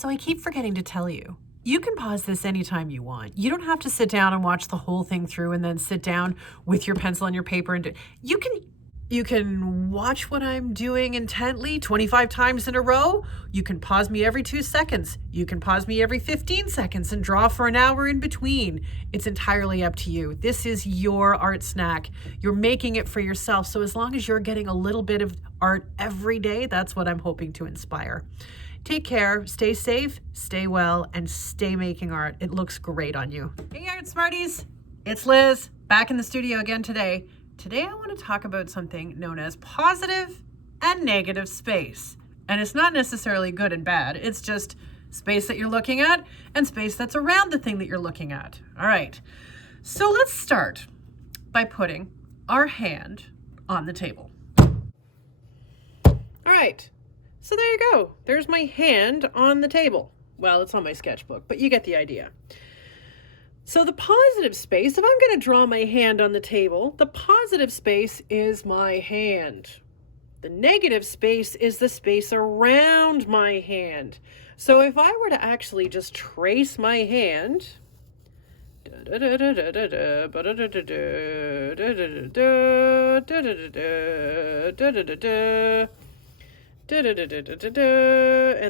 So I keep forgetting to tell you, you can pause this anytime you want. You don't have to sit down and watch the whole thing through and then sit down with your pencil and your paper and you can watch what I'm doing intently 25 times in a row. You can pause me every 2 seconds. You can pause me every 15 seconds and draw for an hour in between. It's entirely up to you. This is your art snack. You're making it for yourself. So as long as you're getting a little bit of art every day, that's what I'm hoping to inspire. Take care, stay safe, stay well, and stay making art. It looks great on you. Hey, Art Smarties. It's Liz, back in the studio again today. Today I want to talk about something known as positive and negative space. And it's not necessarily good and bad. It's just space that you're looking at and space that's around the thing that you're looking at. All right. So let's start by putting our hand on the table. All right. So there you go. There's my hand on the table. Well, it's on my sketchbook, but you get the idea. So the positive space, if I'm going to draw my hand on the table, the positive space is my hand. The negative space is the space around my hand. So if I were to actually just trace my hand, and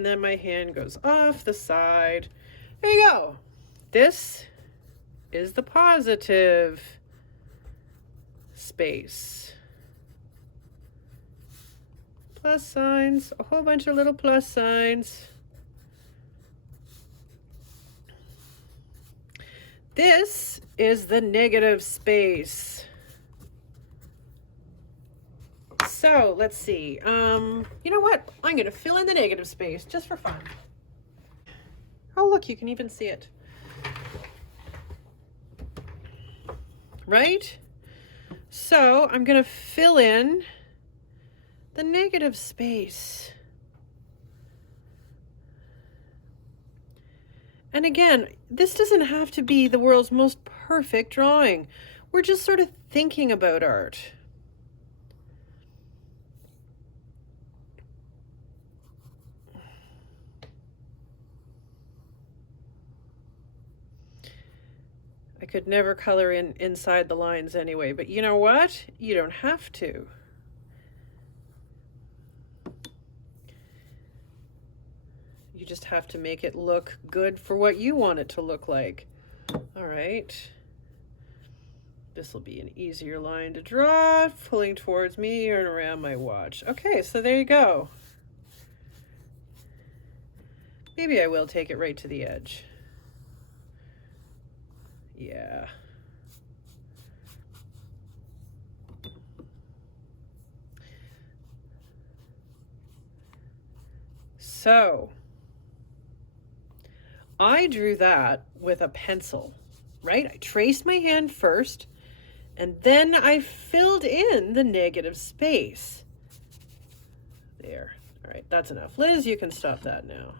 then my hand goes off the side. There you go. This is the positive space. Plus signs, a whole bunch of little plus signs. This is the negative space. So let's see. You know what? I'm going to fill in the negative space just for fun. Oh, look, you can even see it. Right? So I'm going to fill in the negative space. And again, this doesn't have to be the world's most perfect drawing. We're just sort of thinking about art. I could never color in inside the lines anyway, but you know what? You don't have to. You just have to make it look good for what you want it to look like. All right. This will be an easier line to draw, pulling towards me and around my watch. Okay, so there you go. Maybe I will take it right to the edge. Yeah. So I drew that with a pencil, right? I traced my hand first, and then I filled in the negative space. There. All right, that's enough. Liz, you can stop that now.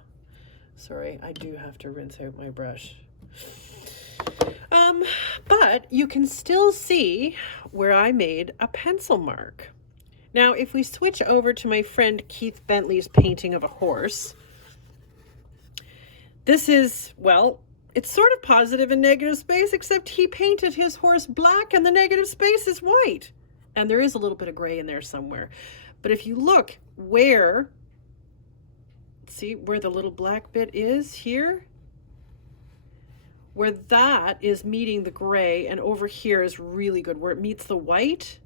Sorry, I do have to rinse out my brush. But you can still see where I made a pencil mark. Now, if we switch over to my friend Keith Bentley's painting of a horse, this is, well, it's sort of positive and negative space, except he painted his horse black and the negative space is white. And there is a little bit of gray in there somewhere. But if you look where, see where the little black bit is here? Where that is meeting the gray, and over here is really good, where it meets the white,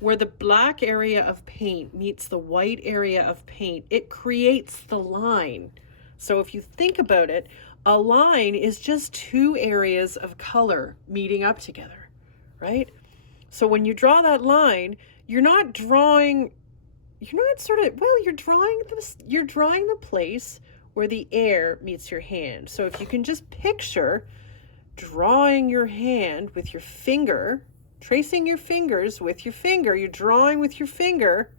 where the black area of paint meets the white area of paint, it creates the line. So if you think about it, a line is just two areas of color meeting up together, right? So when you draw that line, you're not drawing, you're not sort of, well, you're drawing the place where the air meets your hand. So if you can just picture drawing your hand with your finger, tracing your fingers with your finger, you're drawing with your finger,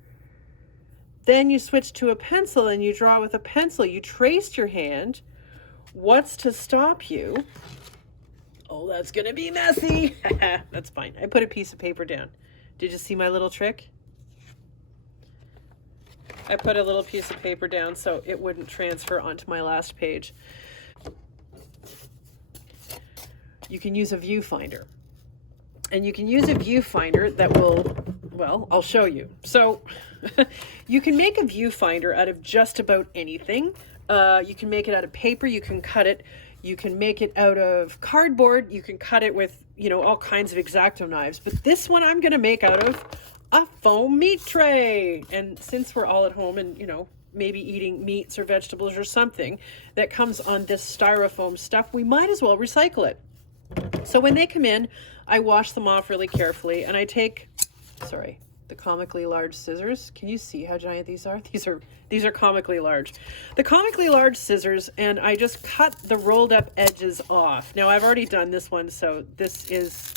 then you switch to a pencil and you draw with a pencil. You traced your hand. What's to stop you? Oh, that's gonna be messy. That's fine. I put a piece of paper down. Did you see my little trick? I put a little piece of paper down so it wouldn't transfer onto my last page. You can use a viewfinder. And you can use a viewfinder that will, well, I'll show you. So you can make a viewfinder out of just about anything. You can make it out of paper, you can cut it. You can make it out of cardboard. You can cut it with, you know, all kinds of X-Acto knives. But this one I'm going to make out of a foam meat tray. And since we're all at home and, you know, maybe eating meats or vegetables or something that comes on this styrofoam stuff, we might as well recycle it. So when they come in, I wash them off really carefully, and I take, sorry, the comically large scissors. Can you see how giant these are? These are comically large. The comically large scissors, and I just cut the rolled up edges off. Now I've already done this one, so this is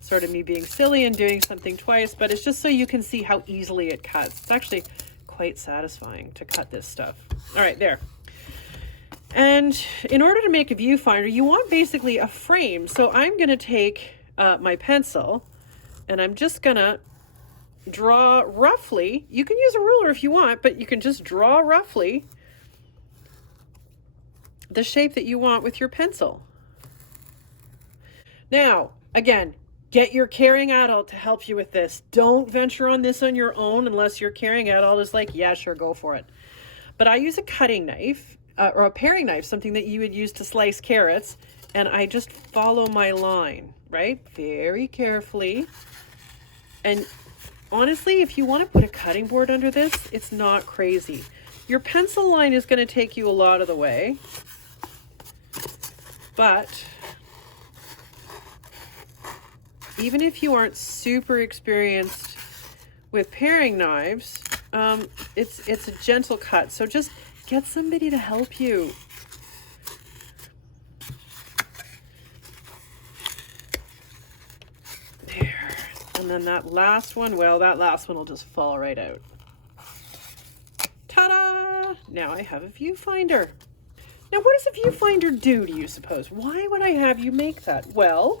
sort of me being silly and doing something twice, but it's just so you can see how easily it cuts. It's actually quite satisfying to cut this stuff. All right, there. And in order to make a viewfinder, you want basically a frame. So I'm going to take my pencil, and I'm just going to draw roughly. You can use a ruler if you want, but you can just draw roughly the shape that you want with your pencil. Now, again, get your caring adult to help you with this. Don't venture on this on your own unless your caring adult is like, yeah, sure, go for it. But I use a cutting knife or a paring knife, something that you would use to slice carrots, and I just follow my line, right? Very carefully. And honestly, if you want to put a cutting board under this, it's not crazy. Your pencil line is going to take you a lot of the way, but even if you aren't super experienced with paring knives, it's a gentle cut. So just get somebody to help you. There. And then that last one, well, that last one will just fall right out. Ta-da! Now I have a viewfinder. Now, what does a viewfinder do, do you suppose? Why would I have you make that? Well,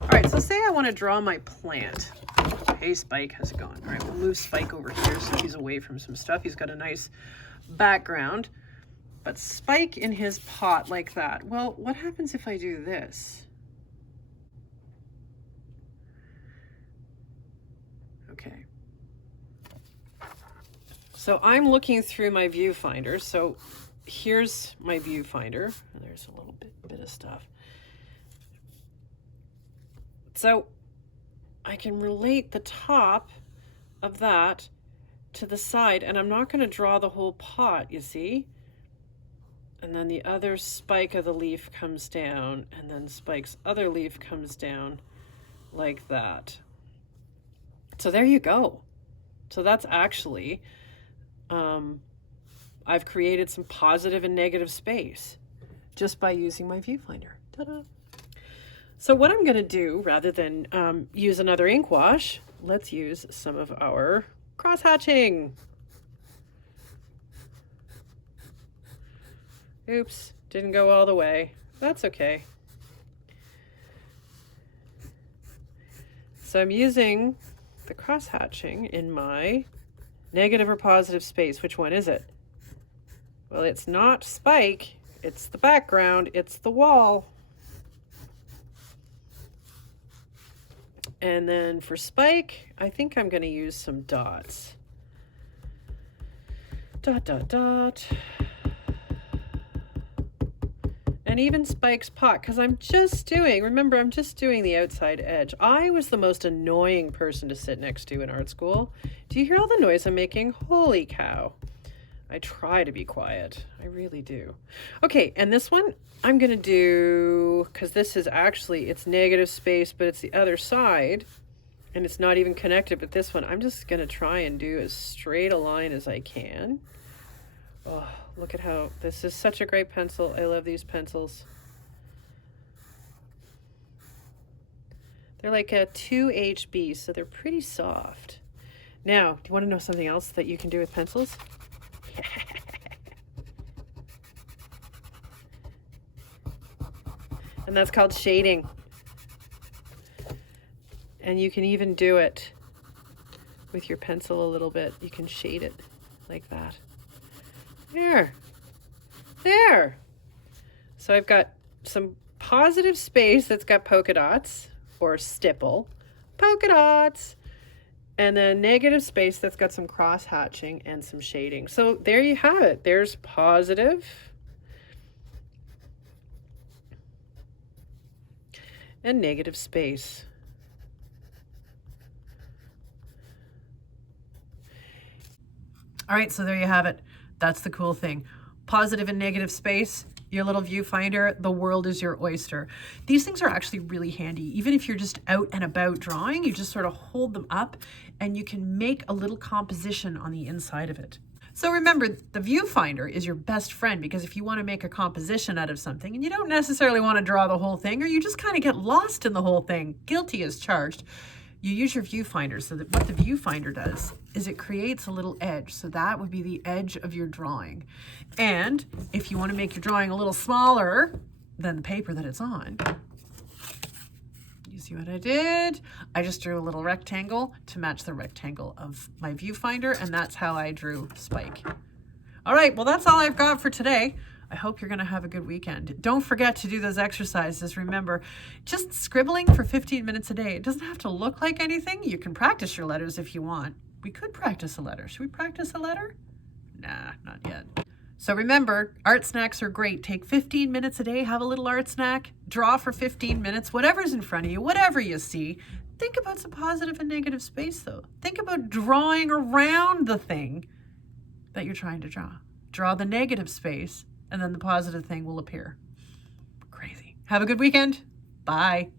all right, so say I want to draw my plant. Hey, Spike, how's it going? All right, we'll move Spike over here so he's away from some stuff. He's got a nice background. But Spike in his pot like that. Well, what happens if I do this? Okay. So I'm looking through my viewfinder. So here's my viewfinder. There's a little bit of stuff. So I can relate the top of that to the side, and I'm not going to draw the whole pot, you see? And then the other spike of the leaf comes down, and then Spike's other leaf comes down like that. So there you go. So that's actually, I've created some positive and negative space just by using my viewfinder. Ta-da! So what I'm going to do, rather than use another ink wash, let's use some of our cross-hatching. Oops, didn't go all the way. That's okay. So I'm using the cross-hatching in my negative or positive space. Which one is it? Well, it's not Spike. It's the background. It's the wall. And then for Spike, I think I'm going to use some dots. Dot, dot, dot. And even Spike's pot, because I'm just doing, remember, I'm just doing the outside edge. I was the most annoying person to sit next to in art school. Do you hear all the noise I'm making? Holy cow. I try to be quiet. I really do. Okay, and this one I'm going to do, because this is actually, it's negative space, but it's the other side, and it's not even connected. But this one, I'm just going to try and do as straight a line as I can. Oh, look at how, this is such a great pencil. I love these pencils. They're like a 2HB, so they're pretty soft. Now, do you want to know something else that you can do with pencils? And that's called shading. And you can even do it with your pencil a little bit. You can shade it. like that. There. There. So I've got some positive space that's got polka dots or stipple, polka dots, and then negative space that's got some cross hatching and some shading. So there you have it. There's positive and negative space. All right, so there you have it. That's the cool thing. Positive and negative space, your little viewfinder, the world is your oyster. These things are actually really handy. Even if you're just out and about drawing, you just sort of hold them up and you can make a little composition on the inside of it. So remember, the viewfinder is your best friend, because if you want to make a composition out of something and you don't necessarily want to draw the whole thing, or you just kind of get lost in the whole thing, guilty as charged, you use your viewfinder. So that what the viewfinder does is it creates a little edge. So that would be the edge of your drawing. And if you want to make your drawing a little smaller than the paper that it's on, you see what I did? I just drew a little rectangle to match the rectangle of my viewfinder, and that's how I drew Spike. All right, well, that's all I've got for today. I hope you're going to have a good weekend. Don't forget to do those exercises. Remember, just scribbling for 15 minutes a day. It doesn't have to look like anything. You can practice your letters if you want. We could practice a letter. Should we practice a letter? Nah, not yet. So remember, art snacks are great. Take 15 minutes a day, have a little art snack, draw for 15 minutes, whatever's in front of you, whatever you see. Think about some positive and negative space, though. Think about drawing around the thing that you're trying to draw. Draw the negative space, and then the positive thing will appear. Crazy. Have a good weekend. Bye.